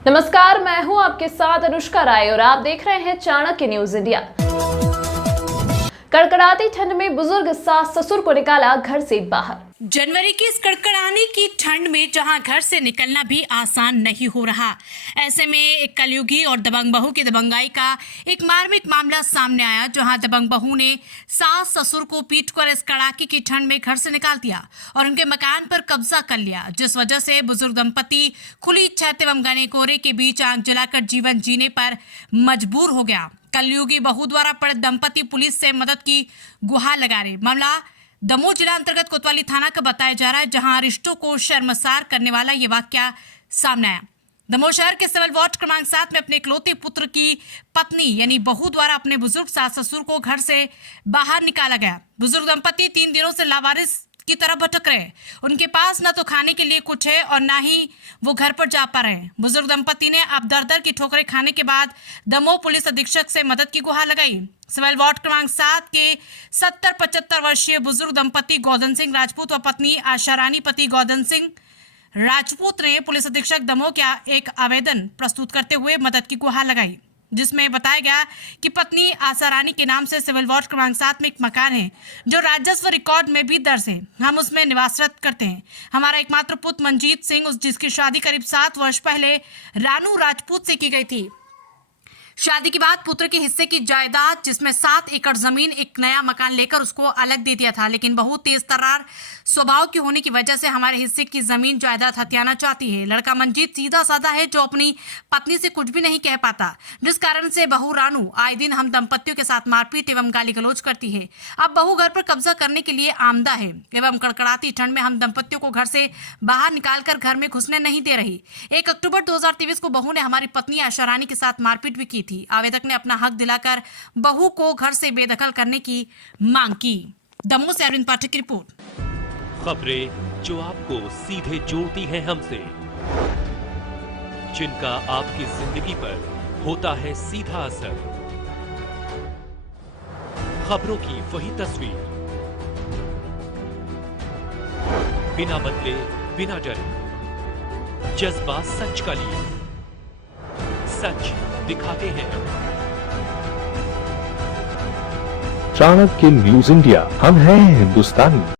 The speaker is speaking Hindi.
नमस्कार, मैं हूं आपके साथ अनुष्का राय और आप देख रहे हैं चाणक्य न्यूज इंडिया। कड़कड़ाती ठंड में बुजुर्ग सास ससुर को निकाला घर से बाहर। जनवरी की इस कड़कड़ाने की ठंड में जहां घर से निकलना भी आसान नहीं हो रहा, ऐसे में एक कलयुगी और दबंग बहू की दबंगाई का एक मार्मिक मामला सामने आया, जहां दबंग बहू ने सास ससुर को पीटकर इस कड़ाके की ठंड में घर से निकाल दिया और उनके मकान पर कब्जा कर लिया, जिस वजह से बुजुर्ग दंपति खुली छत एवं घने कोहरे के बीच आग जलाकर जीवन जीने पर मजबूर हो गया। कलयुगी बहू द्वारा पीड़ित दंपति पुलिस से मदद की गुहार लगा रहे। मामला दमोह जिला अंतर्गत कोतवाली थाना का बताया जा रहा है, जहां रिश्तों को शर्मसार करने वाला ये वाकया सामने आया। दमोह शहर के सिविल वार्ड क्रमांक 7 में अपने इकलौते पुत्र की पत्नी यानी बहू द्वारा अपने बुजुर्ग सास ससुर को घर से बाहर निकाला गया। बुजुर्ग दंपति 3 दिनों से लावारिस की तरफ भटक रहे। उनके पास न तो खाने के लिए कुछ है और ना ही वो घर पर जा पा रहे हैं। बुजुर्ग दंपति ने अब दर की ठोकरें खाने के बाद दमोह पुलिस अधीक्षक से मदद की गुहार लगाई। सिविल वार्ड क्रमांक 7 के 70-75 वर्षीय बुजुर्ग दंपति गोदन सिंह राजपूत व पत्नी आशा रानी पति गोदन सिंह राजपूत ने पुलिस अधीक्षक दमोह का एक आवेदन प्रस्तुत करते हुए मदद की गुहार लगाई, जिसमें बताया गया कि पत्नी आशा रानी के नाम से सिविल वार्ड क्रमांक 7 में एक मकान है जो राजस्व रिकॉर्ड में भी दर्ज है। हम उसमें निवासरत करते हैं। हमारा एकमात्र पुत्र मनजीत सिंह, जिसकी शादी करीब 7 वर्ष पहले रानू राजपूत से की गई थी। शादी के बाद पुत्र के हिस्से की जायदाद, जिसमें 7 एकड़ जमीन, एक नया मकान लेकर उसको अलग दे दिया था, लेकिन बहुत तेज तर्रार स्वभाव की होने की वजह से हमारे हिस्से की जमीन जायदाद हथियाना चाहती है। लड़का मंजीत सीधा साधा है, जो अपनी पत्नी से कुछ भी नहीं कह पाता, जिस कारण से बहू रानू आए दिन हम दंपतियों के साथ मारपीट एवं गाली गलौज करती है। अब बहू घर पर कब्जा करने के लिए आमदा है एवं कड़कड़ाती ठंड में हम दंपतियों को घर से बाहर निकालकर घर में घुसने नहीं दे रही। 1 अक्टूबर 2023 को बहू ने हमारी पत्नी आशा रानी के साथ मारपीट भी की थी। आवेदक ने अपना हक दिलाकर बहू को घर से बेदखल करने की मांग की। दमोह से अरविंद पाठक की रिपोर्ट। खबरें जो आपको सीधे जोड़ती हैं हमसे, जिनका आपकी जिंदगी पर होता है सीधा असर। खबरों की वही तस्वीर, बिना बदले बिना डरे, जज्बा सच का लिए, सच दिखाते हैं। चाणक्य न्यूज इंडिया, हम हैं हिंदुस्तानी।